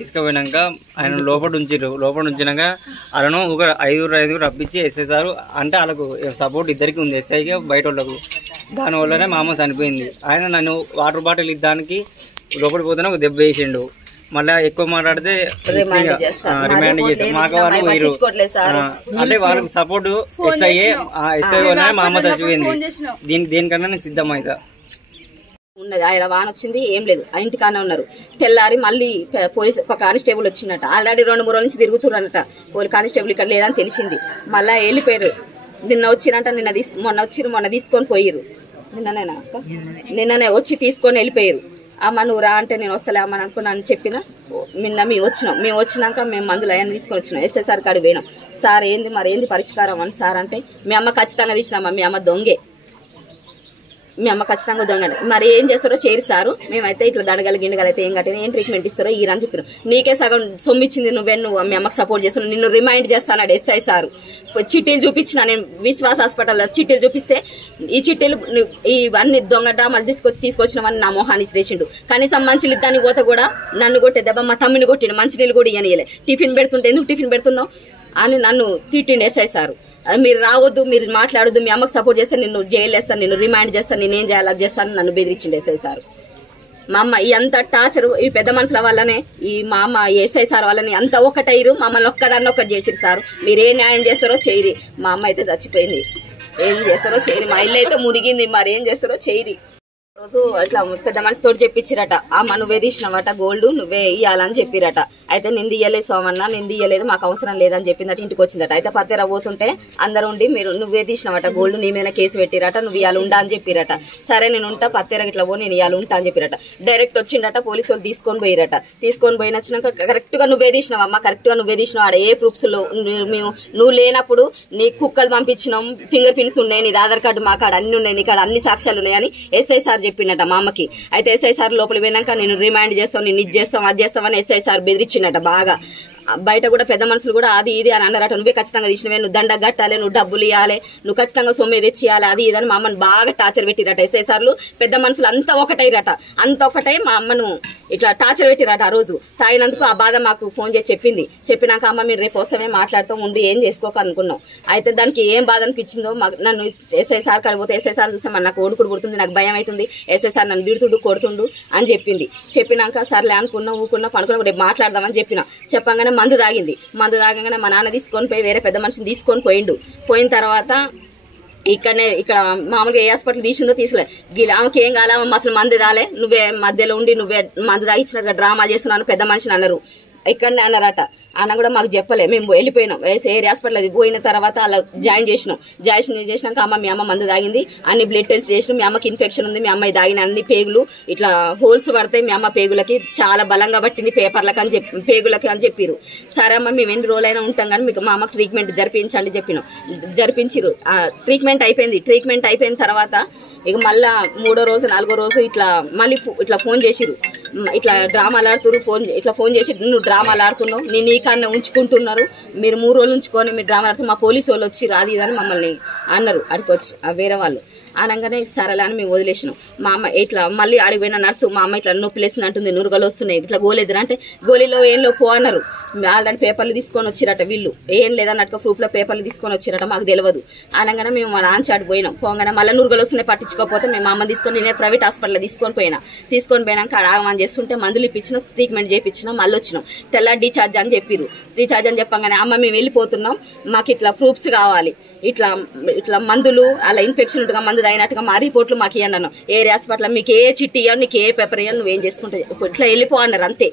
తీసుకుపోయినాక ఆయన లోపల ఉంచినాక వాళ్ళను ఒక ఐదుగురు రప్పించి ఎస్ఐ సార్ అంటే వాళ్ళకు సపోర్ట్ ఇద్దరికి ఉంది, ఎస్ఐకి బయట వాళ్ళకు. దానివల్లనే మా అమ్మ చనిపోయింది. ఆయన నన్ను వాటర్ బాటిల్ ఇద్దానికి లోపలికి పోతేనే ఒక దెబ్బ వేసిండు. మళ్ళీ ఎక్కువ మాట్లాడితే రిమాండ్ చేస్తారు. మాకు వాళ్ళు మీరు అంటే వాళ్ళకు సపోర్ట్ ఎస్ఐ వల్ల మా అమ్మ చచ్చిపోయింది. దేనికన్నా నేను సిద్ధమైతా ఉన్నది. ఆయన వాన వచ్చింది, ఏం లేదు, ఆ ఇంటికానే ఉన్నారు. తెల్లారి మళ్ళీ పోలీస్ ఒక కానిస్టేబుల్ వచ్చిందట. ఆల్రెడీ 2-3 రోజుల నుంచి తిరుగుతున్నారట. పోలీస్ కానిస్టేబుల్ ఇక్కడ లేదని తెలిసింది. మళ్ళీ వెళ్ళిపోయారు. నిన్న వచ్చినట్ట, మొన్న తీసుకొని పోయిరు. నిన్ననే వచ్చి తీసుకొని వెళ్ళిపోయారు. అమ్మ నువ్వు రా అంటే నేను వస్తలే అమ్మని అనుకున్నాను చెప్పిన. నిన్న మేము వచ్చినాక మేము మందులు ఆయన తీసుకొని వచ్చినాం. ఎస్ఐ సార్ కాడికి పోయినాం. సార్ ఏంది పరిష్కారం అని సార్ అంటే మీ అమ్మ ఖచ్చితంగా తీసినామా, మీ అమ్మ దొంగే, మీ అమ్మ ఖచ్చితంగా దొంగనే, మరి ఏం చేస్తారో చేరిస్తారు. మేమైతే ఇట్లా దండగలు గిండగలు అయితే ఏం కట్టినా ఏం ట్రీట్మెంట్ ఇస్తారో ఈ అని చెప్పారు. నీకే సగం సొమ్మిచ్చింది నువ్వు మీ అమ్మకి సపోర్ట్ చేస్తున్నావు, నిన్ను రిమైండ్ చేస్తాను ఎస్ఐ సారు. చిట్టీలు చూపించిన నేను విశ్వాస హాస్పిటల్లో చిట్టీలు చూపిస్తే ఈ చిట్టీలు ఇవన్నీ దొంగ డ్రామాలు తీసుకొచ్చినవని నా మొహాన్ని శ్రేషిండు. కనీసం మంచిలు ఇద్దానికి పోతే కూడా నన్ను కొట్టే దెబ్బ మా తమ్మిని కొట్టిండు. మంచినీళ్ళు కూడా ఇయ్యనియలే. టిఫిన్ పెడుతుంటే ఎందుకు టిఫిన్ పెడుతున్నావు అని నన్ను తిట్టిండు ఎస్ఐ సారు. మీరు రావద్దు, మీరు మాట్లాడొద్దు, మీ అమ్మకు సపోర్ట్ చేస్తే నిన్ను జైలు వేస్తాను, నిన్ను రిమాండ్ చేస్తాను, నేనేం చేయాలి అది చేస్తాను నన్ను బెదిరించిండు ఎస్ఐ సార్. మా అమ్మ ఈ అంత టార్చర్ ఈ పెద్ద మనుషుల వల్లనే, ఈ మా అమ్మ ఎస్ఐ సార్ వల్లనే అంత ఒక్కటైరు. మమ్మల్ని ఒక్కదాన్ని ఒక్కటి చేసిరు సార్. మీరు ఏ న్యాయం చేస్తారో చేయరి. మా అమ్మ అయితే చచ్చిపోయింది, ఏం చేస్తారో చేయరి. మా ఇల్లు అయితే మునిగింది, మరి ఏం చేస్తారో చేయరి. రోజు ఇట్లా పెద్ద మనిషితో చెప్పించిరట. అమ్మ నువ్వే తీసినవట గోల్డ్, నువ్వే ఇయ్యాలని చెప్పిరట. అయితే నేను ఇయ్యలేదు సోమన్న, నేను ఇయ్యలేదు, మాకు అవసరం లేదని చెప్పిందట. ఇంటికి వచ్చిందట. అయితే పత్తెర పోతుంటే అందరు ఉండి మీరు నువ్వే తీసినవట గోల్డ్, నీ మీద కేసు పెట్టిరట, నువ్వు ఇవాళ ఉండా అని చెప్పిరట. సరే నేను ఉంటా, పత్తెర ఇట్లా పో, నేను ఇవాళ ఉంటా అని చెప్పిరట. డైరెక్ట్ వచ్చిండట. పోలీసు వాళ్ళు తీసుకొని పోయిరట. తీసుకొని పోయినచ్చినాక కరెక్ట్ గా నువ్వే తీసినావమ్మా, కరెక్ట్ గా నువ్వే తీసినావు, ఆడ ఏ ప్రూఫ్స్ లో మేము నువ్వు లేనప్పుడు నీ కుక్కలు పంపించినాం, ఫింగర్ ప్రింట్స్ ఉన్నాయి, నీ ఆధార్ కార్డు మా కాడ అన్ని ఉన్నాయి, నీ కాడ అన్ని సాక్ష్యాలు ఉన్నాయని ఎస్ఐ సార్ చెప్పినట మా అమ్మకి. అయితే ఎస్ఐ సార్ లోపల పోయినాక నేను రిమాండ్ చేస్తాం, నేను ఇది చేస్తాం అది చేస్తామని ఎస్ఐ సార్ బెదిరించినట బాగా. బయట కూడా పెద్ద మనుషులు కూడా అది ఇది అని అన్నారట. నువ్వే ఖచ్చితంగా తీసినవే, నువ్వు దండ కట్టాలి, నువ్వు డబ్బులు ఇవ్వాలి, నువ్వు ఖచ్చితంగా సొమ్మె తెచ్చియాలి, అది ఇదని మా అమ్మను బాగా టార్చర్ పెట్టిరట ఎస్ఐ సార్లు. పెద్ద మనుషులు అంతా ఒకటైరట. అంత ఒకటై మా అమ్మను ఇట్లా టార్చర్ పెట్టిరట. ఆ రోజు తాగినందుకు ఆ బాధ మాకు ఫోన్ చేసి చెప్పింది. చెప్పినాక అమ్మ మీరు రేపు వస్తామే మాట్లాడుతాం, ఉండి ఏం చేసుకోక అనుకున్నాం. అయితే దానికి ఏం బాధ అనిపించిందో నన్ను ఎస్ఐ సార్ కాడిపోతే ఎస్ఐ సార్ చూస్తే మన నాకు ఓడుకుడు పుడుతుంది, నాకు భయం అవుతుంది, ఎస్ఐ సార్ నన్ను తిడుతుండు కొడుతుండు అని చెప్పింది. చెప్పినాక సర్లే అనుకున్నా ఊకున్నా పనుకున్నా రేపు మాట్లాడదామని చెప్పిన. చెప్పగానే మందు తాగగానే మా నాన్న తీసుకొని పోయి వేరే పెద్ద మనిషిని తీసుకొని పోయిన తర్వాత ఇక్కడ మామూలుగా ఏ హాస్పిటల్ తీసిందో తీసుకోలే. ఆమెకి ఏం కాలే, అసలు మందు రాలే, నువ్వే మధ్యలో ఉండి నువ్వే మందు తాగిచ్చినట్టుగా డ్రామా చేస్తున్నాను పెద్ద మనిషిని అన్నారు. ఇక్కడనే అన్నారట. అన్న కూడా మాకు చెప్పలే. మేము వెళ్ళిపోయినాం ఏరియా హాస్పిటల్. అది పోయిన తర్వాత అలా జాయిన్ చేసినాక అమ్మ మీ అమ్మ మందు తాగింది, అన్ని బ్లడ్ టెస్ట్ చేసినాం, మీ అమ్మకి ఇన్ఫెక్షన్ ఉంది, మీ అమ్మాయి తాగిన అన్ని పేగులు ఇట్లా హోల్స్ పడతాయి, మీ అమ్మ పేగులకి చాలా బలంగా పట్టింది పేపర్లకి అని చెప్పి పేగులకి అని చెప్పిరు. సరే అమ్మ మేము ఎన్ని రోజులైనా ఉంటాం కానీ మీకు మా అమ్మకి ట్రీట్మెంట్ జరిపించండి చెప్పినాం. జరిపించిరు. ట్రీట్మెంట్ అయిపోయిన తర్వాత ఇక మళ్ళా 3వ రోజు 4వ రోజు మళ్ళీ ఇట్లా ఫోన్ చేసిరు. ఇట్లా డ్రామాలు ఆడుతున్నారు, ఇట్లా ఫోన్ చేసి నువ్వు డ్రామాలు ఆడుతున్నావు, నేను ఈ కన్నా ఉంచుకుంటున్నారు, మీరు 3 రోజులు ఉంచుకొని మీరు డ్రామాలు ఆడుతున్నారు, మా పోలీసు వాళ్ళు వచ్చి రాదు ఇదని మమ్మల్ని అన్నారు. అడికి వచ్చి వేరే వాళ్ళు అనగానే సరేలే అని మేము వదిలేసినాం. మా అమ్మ ఇట్లా మళ్ళీ ఆడిపోయిన నర్సు మా అమ్మ ఇట్లా నొప్పి లేస్తుంది అంటుంది, నురుగలు వస్తున్నాయి, ఇట్లా గోలేదురా అంటే గోలీలో ఏం పో అన్నారు. ఆల్రెడీ పేపర్లు తీసుకొని వచ్చిరట. వీళ్ళు ఏం లేదన్నట్టుగా ప్రూఫ్ లో పేపర్లు తీసుకొని వచ్చిరట, మాకు తెలియదు. అనగానే మేము మా నాన్నచాటు పోయినాం. పోగానే మళ్ళీ నురుగలు వస్తున్నాయి, పట్టించుకోకపోతే మేము అమ్మ తీసుకొని నేను ప్రైవేట్ హాస్పిటల్ తీసుకొని పోయినాక ఆగమని చేస్తుంటే మందులు ఇప్పించిన, ట్రీట్మెంట్ చేయించినాం, మళ్ళీ వచ్చినాం. తెల్ల డిశ్చార్జ్ అని చెప్పిరు. డిశ్చార్జ్ అని చెప్పగానే అమ్మ మేము వెళ్ళిపోతున్నాం, మాకు ఇట్లా ప్రూఫ్స్ కావాలి, ఇట్లా మందులు అలా ఇన్ఫెక్షన్ ఉంటుగా మందు అయినట్టుగా మా రిపోర్ట్లు మాకు ఇవ్వను. ఏరియా హాస్పిటల్ మీకు ఏ చిట్టి ఇవ్వను, నీకు ఏ పేపర్ ఇవ్వాలి, నువ్వేం చేసుకుంటావు, ఇట్లా వెళ్ళిపో అన్నారు అంతే.